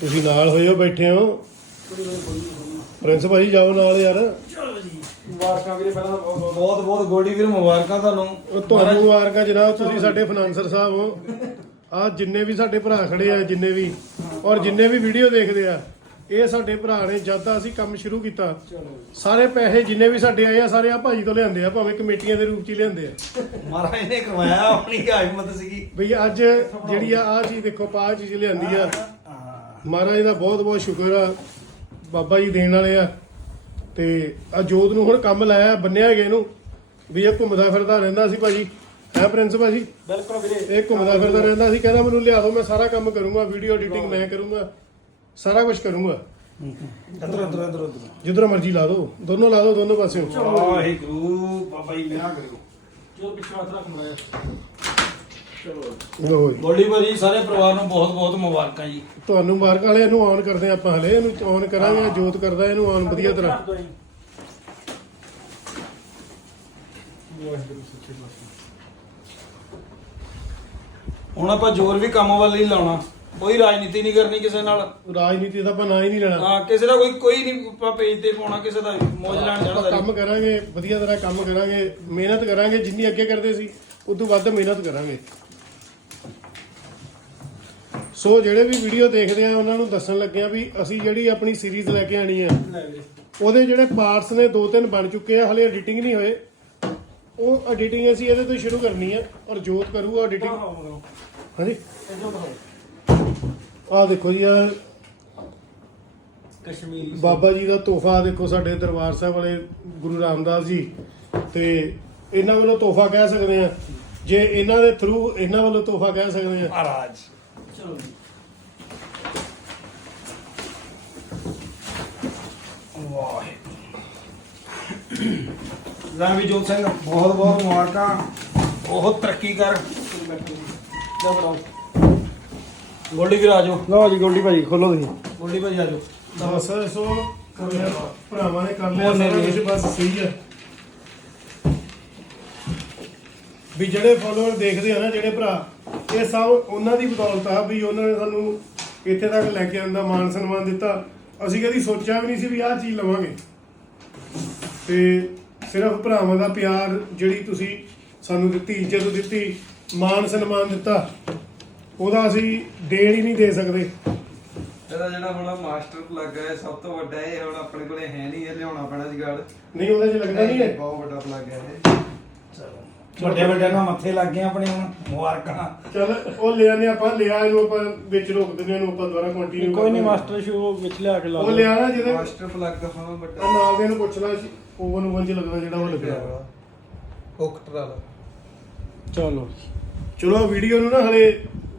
ਤੁਸੀਂ ਨਾਲ ਹੋਏ ਹੋ ਬੈਠੇ ਹੋ। ਪ੍ਰਿੰਸ ਭਾਈ ਜਾਓ ਨਾਲ ਯਾਰ। ਮੁਬਾਰਕਾਂ ਵੀਰੇ ਪਹਿਲਾਂ ਤਾਂ ਬਹੁਤ ਬਹੁਤ ਬਹੁਤ ਗੋਲਡੀ ਵੀਰ ਮੁਬਾਰਕਾਂ ਤੁਹਾਨੂੰ। ਉਹ ਤੁਹਾਨੂੰ ਮੁਬਾਰਕਾਂ ਜਨਾਬ ਤੁਸੀਂ ਸਾਡੇ ਫਾਈਨਾਂਸਰ ਸਾਹਿਬ ਹੋ। ਆ ਜਿੰਨੇ ਵੀ ਸਾਡੇ ਭਰਾ ਖੜੇ ਆ ਜਿੰਨੇ ਵੀ ਔਰ ਜਿੰਨੇ ਵੀ ਵੀਡੀਓ ਦੇਖਦੇ ਆ ਇਹ ਸਾਡੇ ਭਰਾ ਨੇ ਜਦ ਦਾ ਅਸੀਂ ਕੰਮ ਸ਼ੁਰੂ ਕੀਤਾ ਸਾਰੇ ਪੈਸੇ ਜਿੰਨੇ ਵੀ ਸਾਡੇ ਆਏ ਆ ਸਾਰੇ ਆ ਭਾਜੀ ਤੋਂ ਲਿਆਂਦੇ ਆ ਭਾਵੇਂ ਕਮੇਟੀਆਂ ਦੇ ਰੂਪ ਚ ਹੀ ਲਿਆਂਦੇ ਆ। ਮਹਾਰਾਜ ਨੇ ਕਰਵਾਇਆ ਆਪਣੀ ਹਿੰਮਤ ਸੀਗੀ। ਬਈ ਅੱਜ ਜਿਹੜੀ ਆ ਆ ਚੀਜ਼ ਦੇਖੋ ਪਾ ਚੀਜ਼ ਲਿਆਂਦੀ ਆ। ਮਹਾਰਾਜ ਦਾ ਬਹੁਤ ਬਹੁਤ ਸ਼ੁਕਰ ਆ ਬਾਬਾ ਜੀ ਦੇਣ ਵਾਲੇ ਆ। ਤੇ ਆ ਜੋਤ ਨੂੰ ਹੁਣ ਕੰਮ ਲਾਇਆ ਬੰਨਿਆ ਗਿਆ ਇਹਨੂੰ। ਵੀ ਇਹ ਘੁੰਮਦਾ ਫਿਰਦਾ ਰਹਿੰਦਾ ਸੀ ਭਾਜੀ। ਹੈ ਪ੍ਰਿੰਸ ਭਾਜੀ? ਬਿਲਕੁਲ ਵੀਰੇ। ਇਹ ਘੁੰਮਦਾ ਫਿਰਦਾ ਰਹਿੰਦਾ ਸੀ ਕਹਿੰਦਾ ਮੈਨੂੰ ਲਿਆ ਦਿਓ ਮੈਂ ਸਾਰਾ ਕੰਮ ਕਰੂੰਗਾ ਵੀਡੀਓ ਐਡੀਟਿੰਗ ਮੈਂ ਕਰੂੰਗਾ ਸਾਰਾ ਕੁਝ ਕਰੂੰਗਾ। ਅੰਦਰ ਅੰਦਰ ਅੰਦਰ ਅੰਦਰ। ਜਿੱਧਰੋਂ ਮਰਜ਼ੀ ਲਾ ਦਿਓ ਦੋਨੋਂ ਲਾ ਦਿਓ ਦੋਨੋਂ ਪਾਸਿਓਂ। ਵਾਹਿਗੁਰੂ ਬਾਬਾ ਜੀ ਮੇਰਾ ਕਰਿਓ। ਜੋ ਪਿੱਛੇ ਹੱਥ ਰੱਖ ਜੀ। ਗੋਲਡੀ ਭਾਜੀ ਸਾਰੇ ਪਰਿਵਾਰ ਨੂੰ ਬਹੁਤ ਬਹੁਤ ਮੁਬਾਰਕਾਂ ਜੀ। ਤੁਹਾਨੂੰ ਮਾਰਕ ਵਾਲੇ ਨੂੰ ਆਨ ਕਰਦੇ ਆਪਾਂ ਹਲੇ ਇਹਨੂੰ ਆਨ ਕਰਾਂਗੇ ਜੋਤ ਕਰਦਾ ਇਹਨੂੰ ਆਨ ਵਧੀਆ ਤਰ੍ਹਾਂ। ਹੁਣ ਆਪਾਂ ਜ਼ੋਰ ਵੀ ਕੰਮ ਵੱਲ ਨਹੀਂ ਲਾਉਣਾ। ਕੋਈ ਰਾਜਨੀਤੀ ਨਹੀਂ ਕਰਨੀ ਕਿਸੇ ਨਾਲ। ਰਾਜਨੀਤੀ ਦਾ ਆਪਾਂ ਨਾਂ ਹੀ ਨਹੀਂ ਲੈਣਾ। ਹਾਂ ਕਿਸੇ ਦਾ ਕੋਈ ਕੋਈ ਨਹੀਂ ਆਪਾਂ ਪੇਜ ਤੇ ਪਾਉਣਾ ਕਿਸੇ ਦਾ। ਮੌਜ ਲੈਣ ਆਪਾਂ ਜਾਣਾ ਕੰਮ ਕਰਾਂਗੇ ਵਧੀਆ ਤਰ੍ਹਾਂ ਕੰਮ ਕਰਾਂਗੇ ਮਿਹਨਤ ਕਰਾਂਗੇ ਜਿੰਨੀ ਅੱਗੇ ਕਰਦੇ ਸੀ ਉਦੋਂ ਵੱਧ ਮਿਹਨਤ ਕਰਾਂਗੇ। ਸੋ ਜਿਹੜੇ ਵੀ ਵੀਡੀਓ ਦੇਖਦੇ ਆ ਉਹਨਾਂ ਨੂੰ ਦੱਸਣ ਲੱਗੇ ਆ ਵੀ ਅਸੀਂ ਜਿਹੜੀ ਆਪਣੀ ਸੀਰੀਜ਼ ਲੈ ਕੇ ਆਣੀ ਆ ਉਹਦੇ ਜਿਹੜੇ ਪਾਰਟਸ ਨੇ ਦੋ ਤਿੰਨ ਬਣ ਚੁੱਕੇ ਆ ਹਲੇ ਐਡੀਟਿੰਗ ਨਹੀਂ ਹੋਏ। ਉਹ ਐਡੀਟਿੰਗ ਅਸੀਂ ਇਹਦੇ ਤੋਂ ਸ਼ੁਰੂ ਕਰਨੀ ਆ ਔਰ ਜੋਤ ਕਰੂਗਾ ਐਡੀਟਿੰਗ ਹਾਂਜੀ। ਆਹ ਦੇਖੋ ਜੀ ਆ ਕਸ਼ਮੀਰੀ ਬਾਬਾ ਜੀ ਦਾ ਤੋਹਫਾ ਦੇਖੋ ਸਾਡੇ ਦਰਬਾਰ ਸਾਹਿਬ ਵਾਲੇ ਗੁਰੂ ਰਾਮਦਾਸ ਜੀ। ਤੇ ਇਹਨਾਂ ਵੱਲੋਂ ਤੋਹਫਾ ਕਹਿ ਸਕਦੇ ਆ। ਜੇ ਇਹਨਾਂ ਦੇ ਥਰੂ ਇਹਨਾਂ ਵੱਲੋਂ ਤੋਹਫਾ ਕਹਿ ਸਕਦੇ ਆ। ਮਹਾਰਾਜ। ਚਲੋ ਜੀ ਵਾਹਿਗੁਰੂ ਜੋਤ ਸਿੰਘ ਬਹੁਤ ਬਹੁਤ ਮੁਬਾਰਕਾਂ। ਬਹੁਤ ਤਰੱਕੀ ਕਰ। ਜਾ ਬਣਾਓ ਗੋਲਡੀ ਵੀਰ ਆ ਜਾਓ। ਲਓ ਜੀ ਗੋਲਡੀ ਭਾਜੀ ਖੋਲੋ ਤੁਸੀਂ। ਗੋਲਡੀ ਭਾਜੀ ਆ ਜਾਓ। ਬਸ ਸੋ ਭਰਾਵਾਂ ਨੇ ਕਰ ਲਿਆ ਸਾਰਾ ਕੁਝ ਬਸ ਸਹੀ ਹੈ ਵੀ ਜਿਹੜੇ ਫੋਲੋਅਰ ਦੇਖਦੇ ਆ ਨਾ ਜਿਹੜੇ ਭਰਾ ਇਹ ਸਭ ਉਹਨਾਂ ਦੀ ਬਦੌਲਤ ਆ ਵੀ ਉਹਨਾਂ ਨੇ ਸਾਨੂੰ ਇੱਥੇ ਤੱਕ ਲੈ ਕੇ ਆਂਦਾ ਮਾਨ ਸਨਮਾਨ ਦਿੱਤਾ। ਅਸੀਂ ਕਦੀ ਸੋਚਿਆ ਵੀ ਨਹੀਂ ਸੀ ਵੀ ਆਹ ਚੀਜ਼ ਲਵਾਂਗੇ। ਤੇ ਸਿਰਫ ਭਰਾਵਾਂ ਦਾ ਪਿਆਰ ਜਿਹੜੀ ਤੁਸੀਂ ਸਾਨੂੰ ਦਿੱਤੀ ਇੱਜ਼ਤ ਦਿੱਤੀ ਮਾਨ ਸਨਮਾਨ ਦਿੱਤਾ ਉਹਦਾ ਅਸੀਂ ਦੇਣ ਹੀ ਨਹੀਂ ਦੇ ਸਕਦੇ। ਇਹਦਾ ਜਿਹੜਾ ਹੁਣ ਮਾਸਟਰ ਪਲੱਗ ਹੈ ਸਭ ਤੋਂ ਵੱਡਾ ਇਹ ਹੁਣ ਆਪਣੇ ਕੋਲੇ ਹੈ ਨਹੀਂ ਇਹ ਲਿਆਉਣਾ ਪੈਣਾ ਜਗਾੜ। ਨਹੀਂ ਉਹਦੇ 'ਚ ਲੱਗਦਾ ਨਹੀਂ ਹੈ ਬਹੁਤ ਵੱਡਾ ਪਲੱਗ ਹੈ ਇਹ। ਵੱਡੇ ਵੱਡੇ ਨਾਲ ਮੱਥੇ ਲੱਗ ਗਏ ਆਪਣੇ ਹੁਣ ਮੁਬਾਰਕਾਂ। ਚੱਲ ਉਹ ਲਿਆ ਨੇ ਆਪਾਂ ਲਿਆ ਇਹਨੂੰ ਆਪਾਂ ਵਿੱਚ ਰੋਕ ਦਿੰਦੇ ਇਹਨੂੰ ਆਪਾਂ ਦੁਬਾਰਾ ਕੰਟੀਨਿਊ ਕੋਈ ਨਹੀਂ ਮਾਸਟਰ ਸ਼ੋ ਵਿੱਚ ਲਿਆ ਕੇ ਲਾ ਉਹ। ਲਿਆ ਨਾ ਜਿਹਦੇ ਮਾਸਟਰ ਪਲੱਗ ਹਾਂ ਵੱਡਾ। ਨਾਲ ਦੇ ਨੂੰ ਪੁੱਛਣਾ ਸੀ ਓਵਨ ਓਵਨ ਚ ਲੱਗਦਾ ਜਿਹੜਾ ਉਹ ਲੱਗਿਆ ਓਕਟਰ ਵਾਲਾ ਚਲੋ। ਚਲੋ ਵੀਡੀਓ ਨੂੰ ਨਾ ਹਲੇ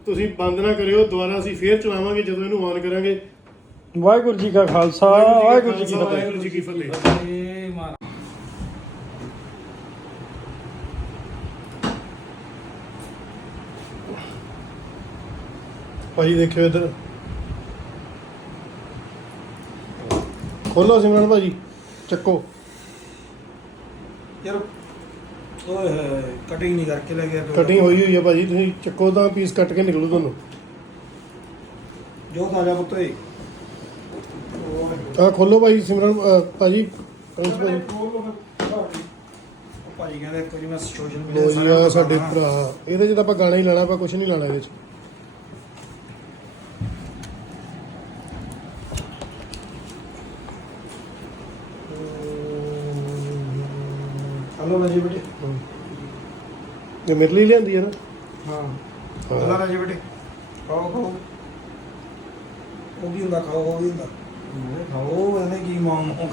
ਤੁਸੀਂ ਬੰਦ ਨਾ ਕਰਿਓ ਦੁਬਾਰਾ ਅਸੀਂ ਫੇਰ ਚਲਾਵਾਂਗੇ ਜਦੋਂ ਇਹਨੂੰ ਆਨ ਕਰਾਂਗੇ। ਵਾਹਿਗੁਰੂ ਜੀ ਕਾ ਖਾਲਸਾ ਵਾਹਿਗੁਰੂ ਜੀ ਕੀ ਫਤਿਹ। ਵਾਹਿਗੁਰੂ ਜੀ ਕੀ ਫਤਿਹ। ਭਾਜੀ ਦੇਖਿਓ ਇੱਧਰ। ਖੋਲੋ ਸਿਮਰਨ ਭਾਜੀ ਚੱਕੋ। ਯਾਰ ਓਏ ਹੋਏ ਕਟਿੰਗ ਨਹੀਂ ਕਰਕੇ ਲੈ ਗਿਆ ਤੂੰ। ਕਟਿੰਗ ਹੋਈ ਹੋਈ ਹੈ ਭਾਜੀ ਤੁਸੀਂ ਚੱਕੋ ਤਾਂ ਪੀਸ ਕੱਟ ਕੇ ਨਿਕਲੂ ਤੁਹਾਨੂੰ। ਜੋ ਤਾਜਾ ਪੁੱਤ ਓਏ ਆ ਖੋਲੋ ਭਾਈ ਸਿਮਰਨ ਅਹ, ਭਾਜੀ ਪ੍ਰਿੰਸ ਭਾਜੀ ਭਾਜੀ। ਕਹਿੰਦੇ ਇੱਕ ਵਾਰੀ ਮੈਂ ਸੋਸ਼ਲ ਲੋ ਜੀ ਆ ਸਾਡੇ ਭਰਾ ਇਹਦੇ 'ਚ ਤਾਂ ਆਪਾਂ ਗਾਣਾ ਹੀ ਲਾਣਾ ਆਪਾਂ ਕੁਝ ਨਹੀਂ ਲਾਣਾ ਇਹਦੇ 'ਚ। ਹਲੋ ਰਾਜੀ ਬੇਟੇ। ਇਹ ਮੇਰੇ ਲਈ ਲਿਆਂਦੀ ਹੈ ਨਾ? ਹਾਂ। ਹਲੋ ਰਾਜੀ ਬੇਟੇ। ਖਾਓ ਖਾਓ। ਉਹ ਵੀ ਹੁੰਦਾ ਖਾਓ ਉਹ ਵੀ ਹੁੰਦਾ? ਖਾਓ ਇਹਨੇ ਕੀ ਮਾਂ ਮੂੰਹ